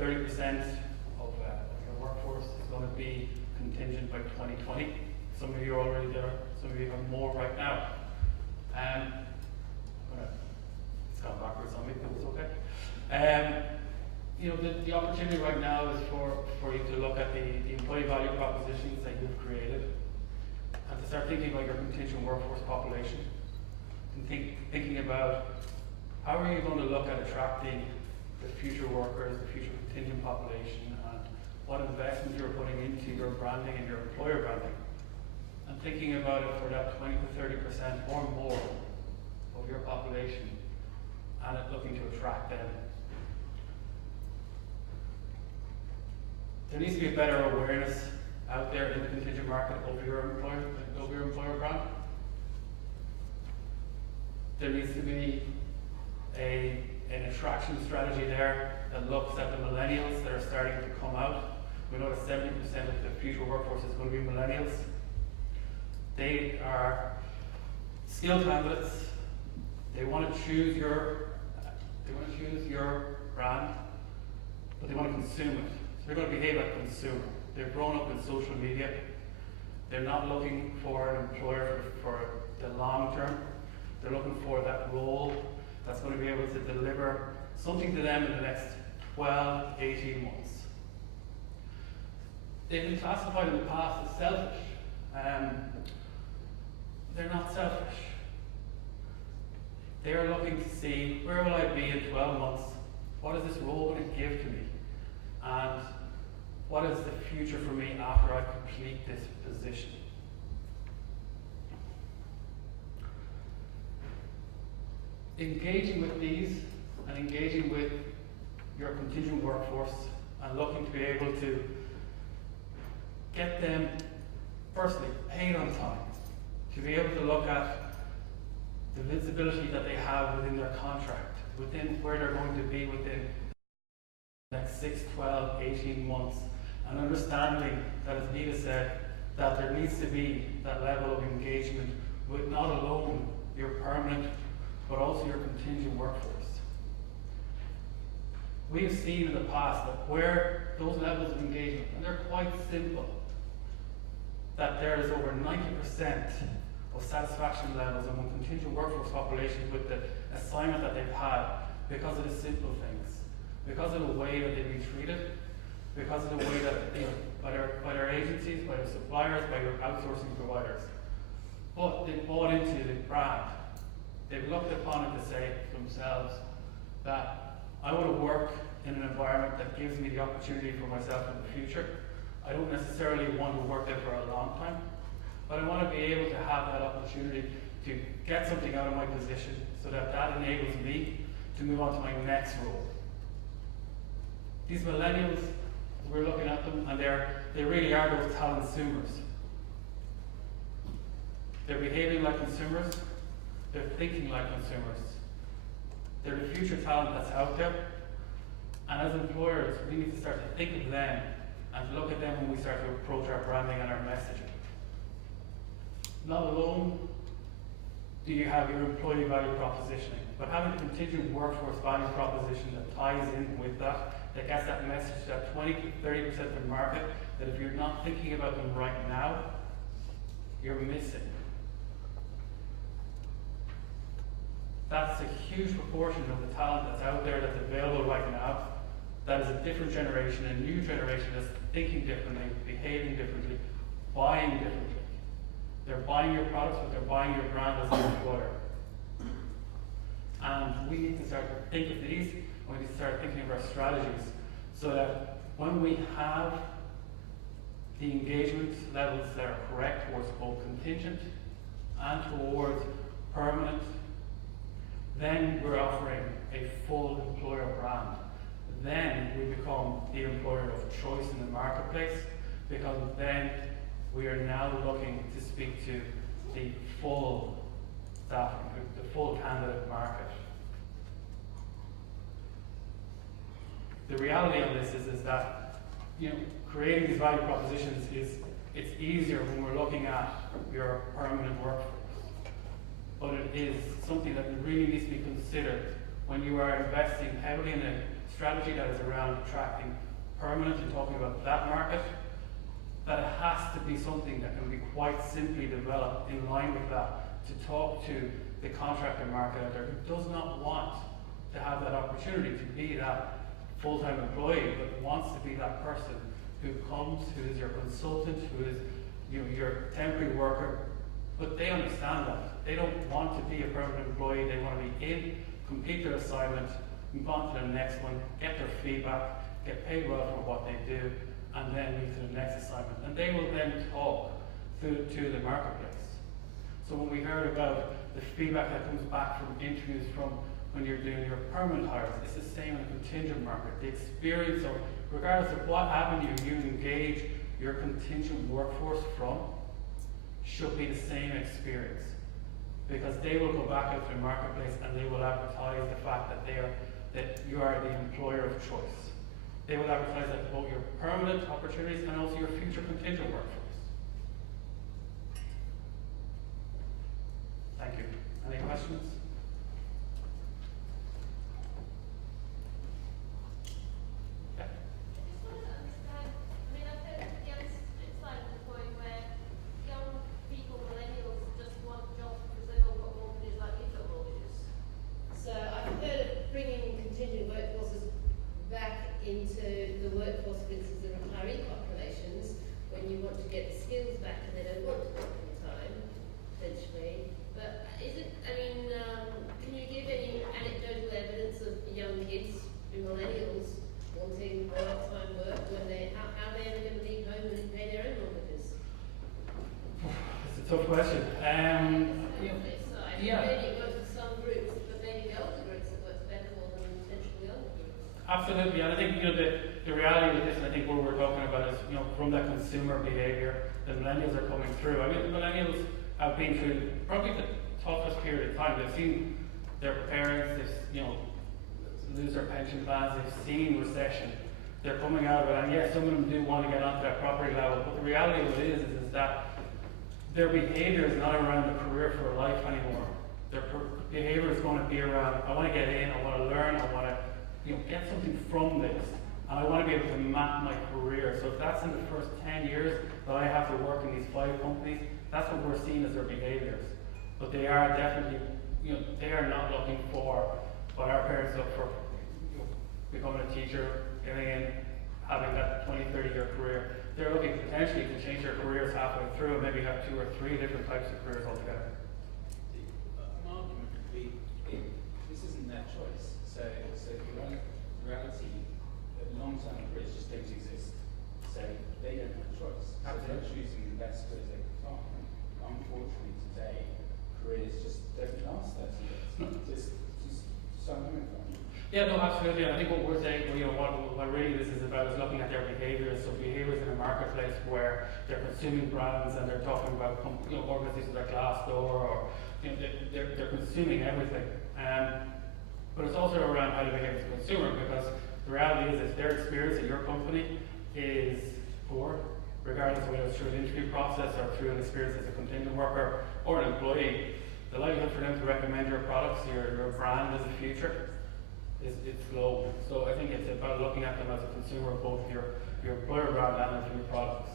30% of your workforce is going to be contingent by 2020. Some of you are already there, some of you have more right now. It's gone backwards on me, but it's okay. The opportunity right now is for you to look at the employee value propositions that you've created and to start thinking about your contingent workforce population and thinking about how are you going to look at attracting the future workers, the future contingent population, and what investment you're putting into your branding and your employer branding, and thinking about it for that 20 to 30% or more of your population and looking to attract them. There needs to be a better awareness out there in the contingent market of your employer brand. There needs to be an attraction strategy there that looks at the millennials that are starting to come out. We know that 70% of the future workforce is going to be millennials. They are skilled candidates. They want to choose your brand, but they want to consume it. So they're going to behave like a consumer. They've grown up in social media. They're not looking for an employer for the long term. They're looking for that role that's going to be able to deliver something to them in the next 12, 18 months. They've been classified in the past as selfish. They're not selfish. They're looking to see, where will I be in 12 months? What is this role going to give to me? And what is the future for me after I complete this position? Engaging with these and engaging with your contingent workforce and looking to be able to get them, firstly, paid on time, to be able to look at the visibility that they have within their contract, within where they're going to be within the next 6, 12, 18 months, and understanding that, as Nita said, that there needs to be that level of engagement with not alone your permanent, but also your contingent workforce. We have seen in the past that where those levels of engagement, and they're quite simple, that there is over 90% of satisfaction levels among contingent workforce populations with the assignment that they've had because of the simple things, because of the way that they've been treated, because of the way that, by their agencies, by their suppliers, by your outsourcing providers. But they've bought into the brand. They've looked upon it to say to themselves that I want to work in an environment that gives me the opportunity for myself in the future. I don't necessarily want to work there for a long time, but I want to be able to have that opportunity to get something out of my position so that that enables me to move on to my next role. These millennials, we're looking at them, and they really are those talent consumers. They're behaving like consumers. They're thinking like consumers. They're the future talent that's out there. And as employers, we need to start to think of them and look at them when we start to approach our branding and our messaging. Not alone do you have your employee value propositioning, but having a contingent workforce value proposition that ties in with that gets that message, that 20 to 30% of the market, that if you're not thinking about them right now, you're missing. That's a huge proportion of the talent that's out there that's available right now. That is a different generation, a new generation that's thinking differently, behaving differently, buying differently. They're buying your products, but they're buying your brand as an employer. And we need to start to think of these, and we need to start thinking of our strategies so that when we have the engagement levels that are correct towards both contingent and towards permanent, then we're offering a full employer brand. Then we become the employer of choice in the marketplace, because then we are now looking to speak to the full staffing, the full candidate market. The reality of this is that creating these value propositions it's easier when we're looking at your permanent workforce. But it is something that really needs to be considered when you are investing heavily in a strategy that is around attracting permanent and talking about that market, that it has to be something that can be quite simply developed in line with that, to talk to the contractor market out there who does not want to have that opportunity to be that full-time employee, but wants to be that person who comes, who is your consultant, who is your temporary worker, but they understand that. They don't want to be a permanent employee, they want to be in, complete their assignment, move on to the next one, get their feedback, get paid well for what they do, and then move to the next assignment. And they will then talk to the marketplace. So when we heard about the feedback that comes back from interviews from when you're doing your permanent hires, it's the same in the contingent market. The experience of, regardless of what avenue you engage your contingent workforce from, should be the same experience. Because they will go back out to the marketplace and they will advertise the fact that you are the employer of choice. They will advertise that both your permanent opportunities and also your future contingent workforce. Thank you. Any questions? Tough question. Absolutely, and I think the reality with this, and I think what we're talking about is from that consumer behaviour, the millennials are coming through. I mean, millennials have been through probably the toughest period of time. They've seen their parents, lose their pension plans. They've seen recession. They're coming out of it, and yes, some of them do want to get onto that property level. But the reality of it is that their behaviour is not around the career for life anymore. Their behaviour is going to be around, I want to get in, I want to learn, I want to get something from this, and I want to be able to map my career. So if that's in the first 10 years that I have to work in these 5 companies, that's what we're seeing as their behaviours. But they are definitely, they are not looking for what our parents look for, becoming a teacher, getting in, having that 20, 30-year career. They're looking potentially to change their careers halfway through and maybe have 2 or 3 different types of careers altogether. An argument could be, this isn't their choice. So the reality that long-term careers just don't exist. So they don't have a choice. So they're choosing the best careers they can find. Unfortunately today, careers just don't last 30 years. Just so I'm coming from. Yeah, no, absolutely. And I think what we're saying, what really this is about is looking at their behaviours. So behaviours in a marketplace where they're consuming brands and they're talking about organisations like Glassdoor, or they're consuming everything. But it's also around how they behave as a consumer, because the reality is if their experience at your company is poor, regardless of whether it's through an interview process or through an experience as a contingent worker or an employee, the likelihood for them to recommend your products, your brand as a future, it's low. So I think it's about looking at them as a consumer, both your employer brand and your products.